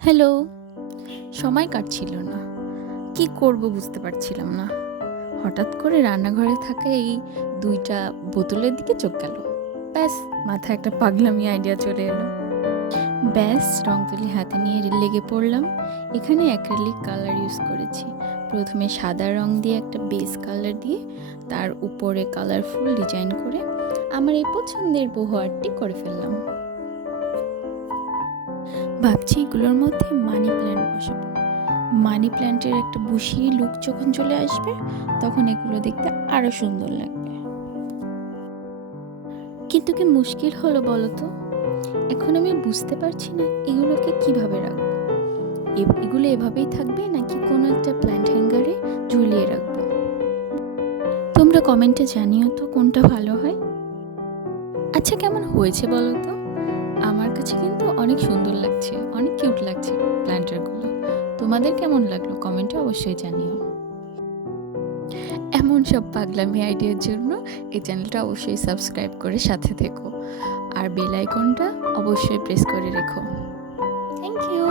Hello. সময় কাটছিল না। কি করব বুঝতে পারছিলাম না। হঠাৎ করে রান্নাঘরে থাকা এই ২ টা বোতলের দিকে চোখ গেল। ব্যাস মাথায় একটা পাগলামি আইডিয়া চলে এলো। ব্যাস রং তুলি হাতে নিয়ে লেগে পড়লাম। এখানে অ্যাক্রিলিক কালার ইউজ করেছি। প্রথমে সাদা রং দিয়ে একটা বেস কালার দিয়ে তার উপরে কালারফুল ডিজাইন করে আমার এই পছন্দের উপহারটি করে ফেললাম। ভাবছি এগুলোর মধ্যে মানি প্ল্যান্ট বসাবো। মানি প্ল্যান্টের একটা বুশি লুক যখন চলে আসবে তখন এগুলো দেখতে আরো সুন্দর লাগবে। কিন্তু কি মুশকিল হলো বলো তো, এখন আমি বুঝতে পারছি না এগুলোকে কিভাবে রাখবো। এগুলো এভাবেই থাকবে নাকি কোনো একটা প্ল্যান্ট হ্যাঙ্গারে ঝুলিয়ে রাখবো? তোমরা কমেন্টে জানিও তো কোনটা ভালো হয়। আচ্ছা, কেমন হয়েছে বলো তো? আমার কাছে কিন্তু অনেক সুন্দর লাগছে, অনেক কিউট লাগছে প্ল্যান্টারগুলো। তোমাদের কেমন লাগলো কমেন্টে অবশ্যই জানিও। এমন সব পাগলামি আইডিয়ার জন্য এই চ্যানেলটা অবশ্যই সাবস্ক্রাইব করে সাথে থেকো, আর বেল আইকনটা অবশ্যই প্রেস করে রেখো। Thank you.